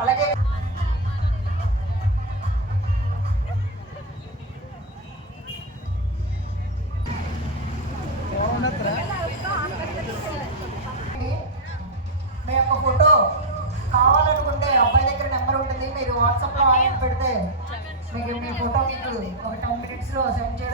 అలాగే మీ యొక్క ఫోటో కావాలనుకుంటే అబ్బాయి దగ్గర నెంబర్ ఉంటుంది, మీరు వాట్సాప్లో పెడితే మీకు మీ ఫోటో మీకు ఒక 10 minutes సెండ్ చేయడం